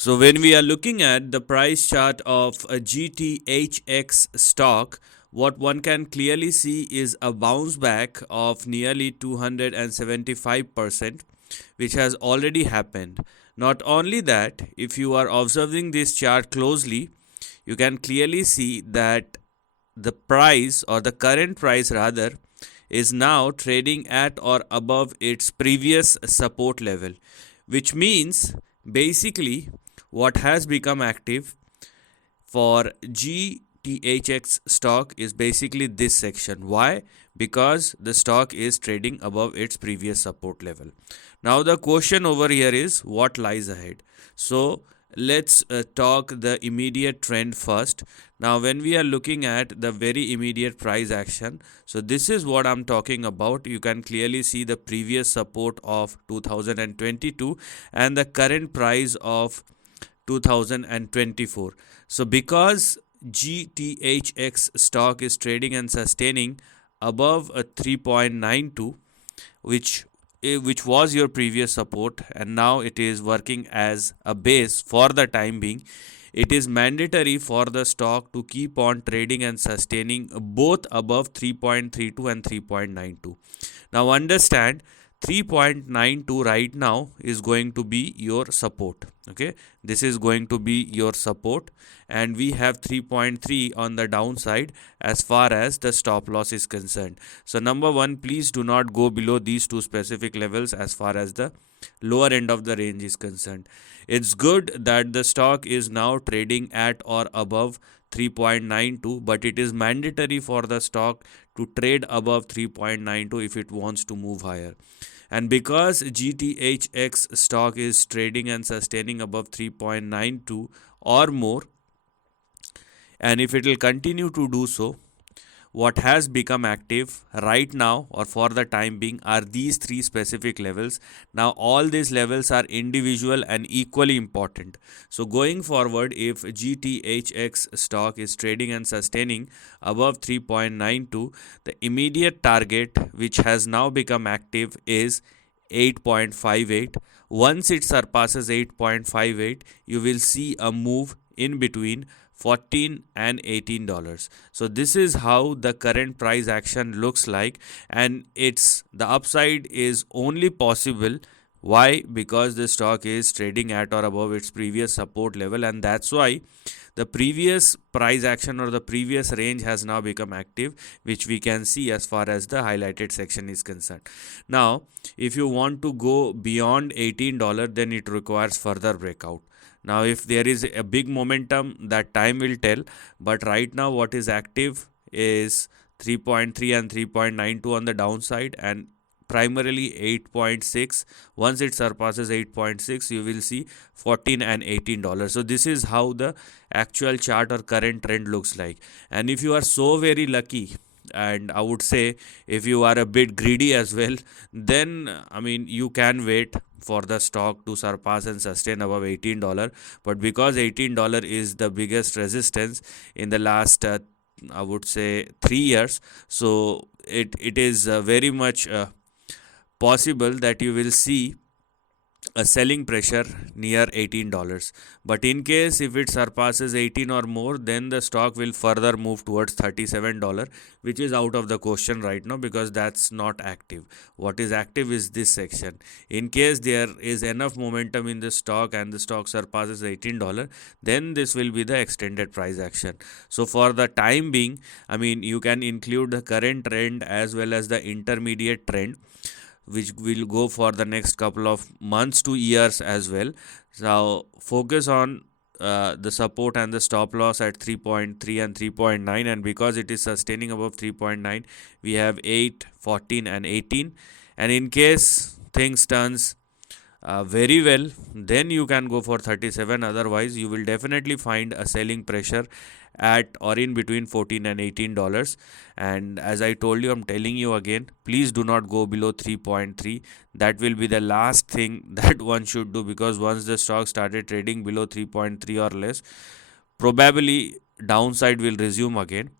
So when we are looking at the price chart of a GTHX stock, what one can clearly see is a bounce back of nearly 275%, which has already happened. Not only that, if you are observing this chart closely, you can clearly see that the price, or the current price rather, is now trading at or above its previous support level, which means basically what has become active for GTHX stock is basically this section. Why? Because the stock is trading above its previous support level. Now the question over here is what lies ahead. So let's talk the immediate trend first. Now when we are looking at the very immediate price action, so this is what I'm talking about. You can clearly see the previous support of 2022 and the current price of 2024. So because GTHX stock is trading and sustaining above a 3.92, which which was your previous support, and now it is working as a base for the time being, it is mandatory for the stock to keep on trading and sustaining both above 3.32 and 3.92. Now understand, 3.92 right now is going to be your support. Okay, this is going to be your support, and we have 3.3 on the downside as far as the stop loss is concerned. So number one, please do not go below these two specific levels as far as the lower end of the range is concerned. It's good that the stock is now trading at or above 3.92, but it is mandatory for the stock to trade above 3.92 if it wants to move higher. And because GTHX stock is trading and sustaining above 3.92 or more, and if it will continue to do so, what has become active right now or for the time being are these three specific levels. Now all these levels are individual and equally important. So going forward, if GTHX stock is trading and sustaining above 3.92, the immediate target which has now become active is 8.58. Once it surpasses 8.58, you will see a move in between $14 and $18. So this is how the current price action looks like, and it's the upside is only possible. Why? Because the stock is trading at or above its previous support level, and that's why the previous price action or the previous range has now become active, which we can see as far as the highlighted section is concerned. Now if you want to go beyond $18, then it requires further breakout. Now if there is a big momentum, that time will tell, but right now what is active is 3.3 and 3.92 on the downside, and primarily 8.6. Once it surpasses 8.6, you will see $14 and $18. So this is how the actual chart or current trend looks like. And if you are so very lucky, and I would say if you are a bit greedy as well, then you can wait for the stock to surpass and sustain above $18. But because $18 is the biggest resistance in the last I would say 3 years, so it is very much possible that you will see a selling pressure near $18. But in case if it surpasses 18 or more, then the stock will further move towards $37, which is out of the question right now because that's not active. What is active is this section. In case there is enough momentum in the stock and the stock surpasses $18, then this will be the extended price action. So for the time being, you can include the current trend as well as the intermediate trend, which will go for the next couple of months to years as well. So focus on the support and the stop loss at 3.3 and 3.9, and because it is sustaining above 3.9, we have 8, 14 and 18. And in case things turns very well, then you can go for 37. Otherwise you will definitely find a selling pressure at or in between $14 and $18. And as I told you, I'm telling you again, please do not go below 3.3. That will be the last thing that one should do, because once the stock started trading below 3.3 or less, probably downside will resume again.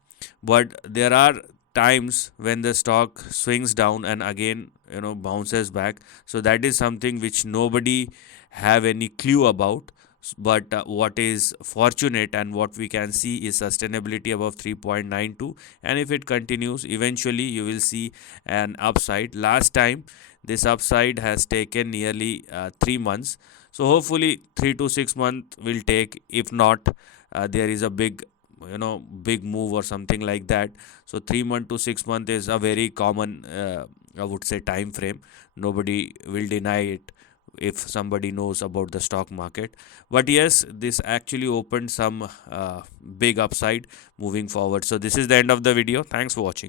But there are times when the stock swings down and again bounces back. So that is something which nobody have any clue about. But what is fortunate and what we can see is sustainability above 3.92, and if it continues, eventually you will see an upside. Last time this upside has taken nearly 3 months, so hopefully 3 to 6 months will take. If not, there is a big move or something like that. So 3 month to 6 month is a very common, I would say, time frame. Nobody will deny it if somebody knows about the stock market. But yes, this actually opened some big upside moving forward. So this is the end of the video. Thanks for watching.